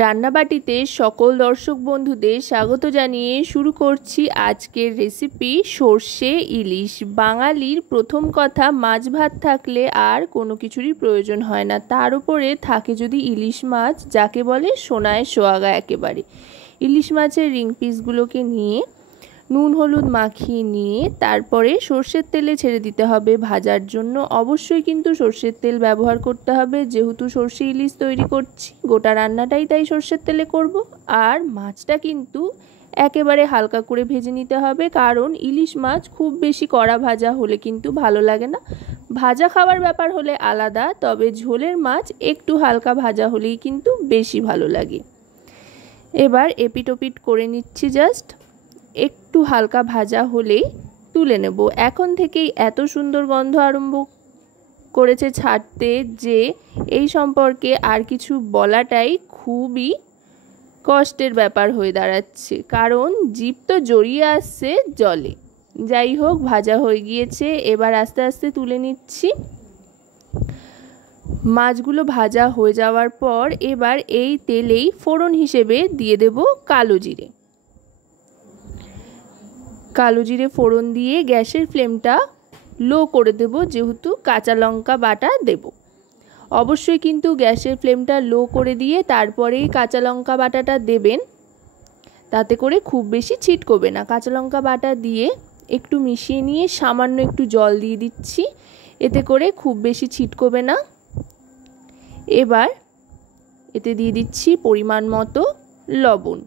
রান্নাবাটিতে সকল দর্শক বন্ধুদের স্বাগত জানিয়ে শুরু করছি আজকের রেসিপি সর্ষে ইলিশ। বাঙালির প্রথম কথা, মাছ ভাত থাকলে আর কোনো কিছুরই প্রয়োজন হয় না, তার উপরে থাকে যদি ইলিশ মাছ, যাকে বলে সোনায় সোহাগা একেবারে। ইলিশ মাছের রিং পিসগুলোকে নিয়ে নুন হলুদ মাখিয়ে নিয়ে তারপরে সর্ষের তেলে ছেড়ে দিতে হবে ভাজার জন্য। অবশ্যই কিন্তু সর্ষের তেল ব্যবহার করতে হবে, যেহেতু সর্ষে ইলিশ তৈরি করছি, গোটা রান্নাটাই তাই সর্ষের তেলে করব। আর মাছটা কিন্তু একেবারে হালকা করে ভেজে নিতে হবে, কারণ ইলিশ মাছ খুব বেশি কড়া ভাজা হলে কিন্তু ভালো লাগে না। ভাজা খাবার ব্যাপার হলে আলাদা, তবে ঝোলের মাছ একটু হালকা ভাজা হলেই কিন্তু বেশি ভালো লাগে। এবার এপিট ওপিট করে নিচ্ছি, জাস্ট একটু হালকা ভাজা হলেই তুলে নেব। এখন থেকেই এত সুন্দর গন্ধ আরম্ভ করেছে ছাড়তে যে এই সম্পর্কে আর কিছু বলাটাই খুবই কষ্টের ব্যাপার হয়ে দাঁড়াচ্ছে, কারণ জিভ তো জড়িয়ে আসছে জলে। যাই হোক, ভাজা হয়ে গিয়েছে, এবার আস্তে আস্তে তুলে নিচ্ছি। মাছগুলো ভাজা হয়ে যাওয়ার পর এবার এই তেলেই ফোড়ন হিসেবে দিয়ে দেব কালো জিরে। কালো জিরে ফোড়ন দিয়ে গ্যাসের ফ্লেমটা লো করে দেব, যেহেতু কাঁচা লঙ্কা বাটা দেব। অবশ্যই কিন্তু গ্যাসের ফ্লেমটা লো করে দিয়ে তারপরেই কাঁচা লঙ্কা বাটাটা দেবেন, তাতে করে খুব বেশি ছিটকবে না। কাঁচা লঙ্কা বাটা দিয়ে একটু মিশিয়ে নিয়ে সামান্য একটু জল দিয়ে দিচ্ছি, এতে করে খুব বেশি ছিটকবে না। এবার এতে দিয়ে দিচ্ছি পরিমাণ মতো লবণ।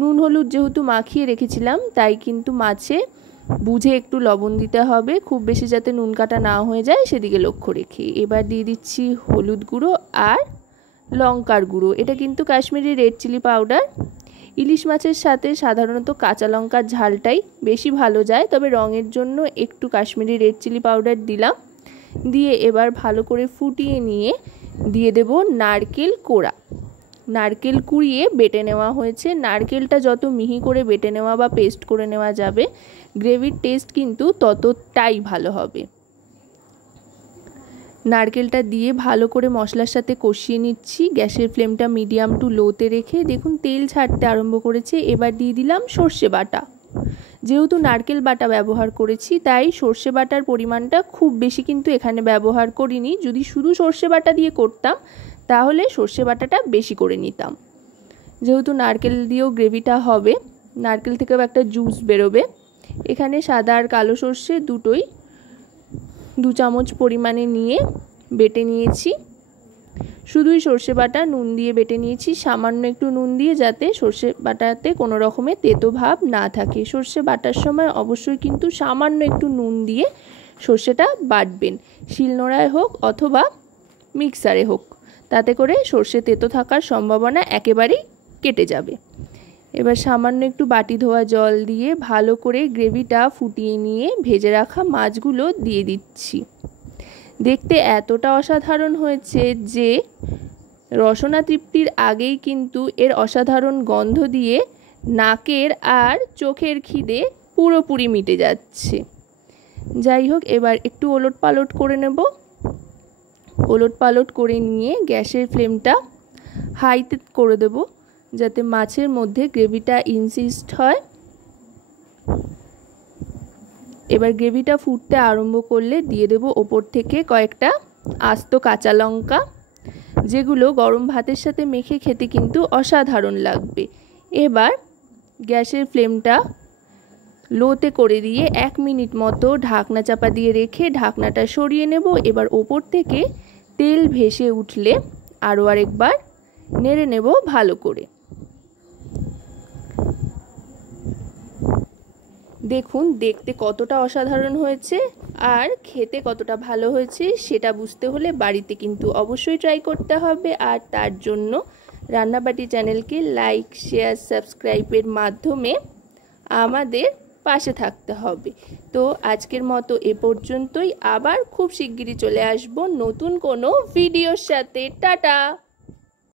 নুন হলুদ যেহেতু মাখিয়ে রেখেছিলাম, তাই কিন্তু মাছে বুঝে একটু লবণ দিতে হবে, খুব বেশি যাতে নুন কাটা না হয়ে যায় সেদিকে লক্ষ্য রেখে। এবার দিয়ে দিচ্ছি হলুদ গুঁড়ো আর লঙ্কার গুঁড়ো, এটা কিন্তু কাশ্মীরি রেড চিলি পাউডার। ইলিশ মাছের সাথে সাধারণত কাঁচা লঙ্কার ঝালটাই বেশি ভালো যায়, তবে রঙের জন্য একটু কাশ্মীরি রেড চিলি পাউডার দিলাম। দিয়ে এবার ভালো করে ফুটিয়ে নিয়ে দিয়ে দেব নারকেল কোড়া। নারকেল কুড়িয়ে বেটে নেওয়া হয়েছে। নারকেলটা যত মিহি করে বেটে নেওয়া বা পেস্ট করে নেওয়া যাবে, গ্রেভির টেস্ট কিন্তু ততটাই ভালো হবে। নারকেলটা দিয়ে ভালো করে মশলার সাথে কষিয়ে নিচ্ছি, গ্যাসের ফ্লেমটা মিডিয়াম টু লোতে রেখে। দেখুন তেল ছাড়তে আরম্ভ করেছে। এবার দিয়ে দিলাম সর্ষে বাটা। যেহেতু নারকেল বাটা ব্যবহার করেছি, তাই সর্ষে বাটার পরিমাণটা খুব বেশি কিন্তু এখানে ব্যবহার করিনি। যদি শুধু সর্ষে বাটা দিয়ে করতাম তাহলে সর্ষে বাটাটা বেশি করে নিতাম। যেহেতু নারকেল দিয়েও গ্রেভিটা হবে, নারকেল থেকেও একটা জুস বেরোবে। এখানে সাদা আর কালো সর্ষে দুটোই 2 চামচ পরিমাণে নিয়ে বেটে নিয়েছি। শুধুই সর্ষে বাটা নুন দিয়ে বেটে নিয়েছি, সামান্য একটু নুন দিয়ে, যাতে সর্ষে বাটাতে কোনো রকমের তেতো ভাব না থাকে। সর্ষে বাটার সময় অবশ্যই কিন্তু সামান্য একটু নুন দিয়ে সর্ষেটা বাটবেন, শিলনোড়ায় হোক অথবা মিক্সারে হোক, তাতে করে সর্ষে তেতো থাকার সম্ভাবনা একেবারেই কেটে যাবে। এবার সামান্য একটু বাটি ধোয়া জল দিয়ে ভালো করে গ্রেভিটা ফুটিয়ে নিয়ে ভেজে রাখা মাছগুলো দিয়ে দিচ্ছি। দেখতে এতটা অসাধারণ হয়েছে যে রসনা তৃপ্তির আগেই কিন্তু এর অসাধারণ গন্ধ দিয়ে নাকের আর চোখের খিদে পুরোপুরি মিটে যাচ্ছে। যাই হোক, এবার একটু ওলট পালট করে নেব। ওলট পালট করে নিয়ে গ্যাসের ফ্লেমটা হাইতে করে দেব, যাতে মাছের মধ্যে গ্রেভিটা ইনসিস্ট হয়। এবার গ্রেভিটা ফুটতে আরম্ভ করলে দিয়ে দেব ওপর থেকে কয়েকটা আস্ত কাঁচা লঙ্কা, যেগুলো গরম ভাতের সাথে মেখে খেতে কিন্তু অসাধারণ লাগবে। এবার গ্যাসের ফ্লেমটা লোতে করে দিয়ে 1 মিনিট মতো ঢাকনা চাপা দিয়ে রেখে ঢাকনাটা সরিয়ে নেব। এবার ওপর থেকে তেল ভেসে উঠলে আরও আরেকবার নেড়ে নেব ভালো করে। দেখুন দেখতে কতটা অসাধারণ হয়েছে আর খেতে কতটা ভালো হয়েছে, সেটা বুঝতে হলে বাড়িতে কিন্তু অবশ্যই ট্রাই করতে হবে। আর তার জন্য রান্নাবাটি চ্যানেলকে লাইক, শেয়ার, সাবস্ক্রাইবের মাধ্যমে আমাদের পাশে থাকতে হবে। তো আজকের মতো এ পর্যন্তই, আবার খুব শিগগিরই চলে আসব নতুন কোনো ভিডিওর সাথে। টাটা।